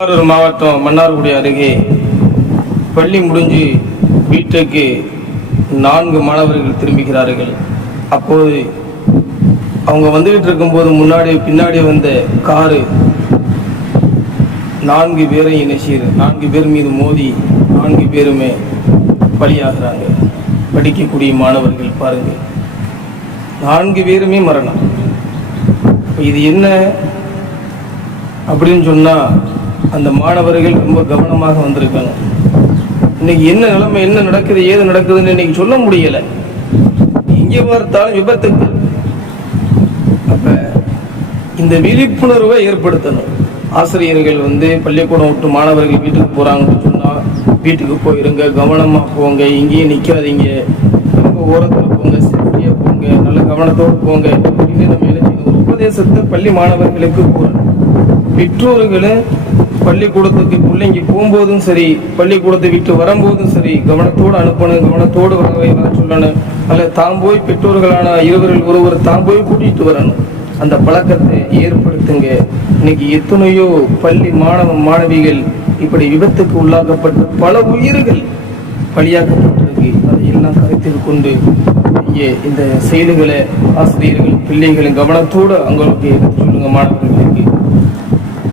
திருவாரூர் மாவட்டம் மன்னார்குடி அருகே பள்ளி முடிஞ்சு வீட்டுக்கு 4 மாணவர்கள் திரும்புகிறார்கள். அப்போது அவங்க வந்துகிட்டு இருக்கும்போது பின்னாடி வந்த காரு 4 பேரையும் இணைச்சிரு 4 பேர் மீது மோதி 4 பேருமே பலியாகிறாங்க. படிக்கக்கூடிய மாணவர்கள் பாருங்க, 4 பேருமே மரணம். இது என்ன அப்படின்னு சொன்னா, அந்த மாணவர்கள் ரொம்ப கவனமாக வந்திருக்காங்க. இன்னைக்கு என்ன நிலைமை, என்ன நடக்குது, ஏது நடக்குதுன்னு இன்னைக்கு சொல்ல முடியல. எங்கே பார்த்தாலும் விபத்துக்கள். அப்ப இந்த விழிப்புணர்வை ஏற்படுத்தணும். ஆசிரியர்கள் பள்ளிக்கூடம் விட்டு மாணவர்கள் வீட்டுக்கு போறாங்கன்னு சொன்னா, வீட்டுக்கு போயிருங்க, கவனமா போங்க, இங்கேயே நிக்காதீங்க, ரொம்ப ஓரத்தில் போங்க, சேஃப்டியா போங்க, நல்ல கவனத்தோடு போங்க அப்படின்னு நம்ம என்ன செய்யணும், ஒரு உபதேசத்தை பள்ளி மாணவர்களுக்கு கூறணும். பெற்றோர்களும் பள்ளிக்கூடத்துக்கு பிள்ளைங்க போகும்போதும் சரி, பள்ளிக்கூடத்தை விட்டு வரும்போதும் சரி, கவனத்தோடு அனுப்பணும், கவனத்தோடு வர சொல்லணும். அல்ல தாம் போய் பெற்றோர்களான இருவரில் ஒருவர் தாம் போய் கூட்டிட்டு வரணும். அந்த பழக்கத்தை ஏற்படுத்துங்க. இன்னைக்கு எத்தனையோ பள்ளி மாணவிகள் இப்படி விபத்துக்கு உள்ளாக்கப்பட்டு பல உயிர்கள் பலியாக்கப்பட்டிருக்கு. அதையெல்லாம் கருத்தில் கொண்டு இங்கே இந்த செயல்களை ஆசிரியர்கள் பிள்ளைகளின் கவனத்தோடு அவங்களுக்கு எடுத்து சொல்லுங்க மாணவர்கள்.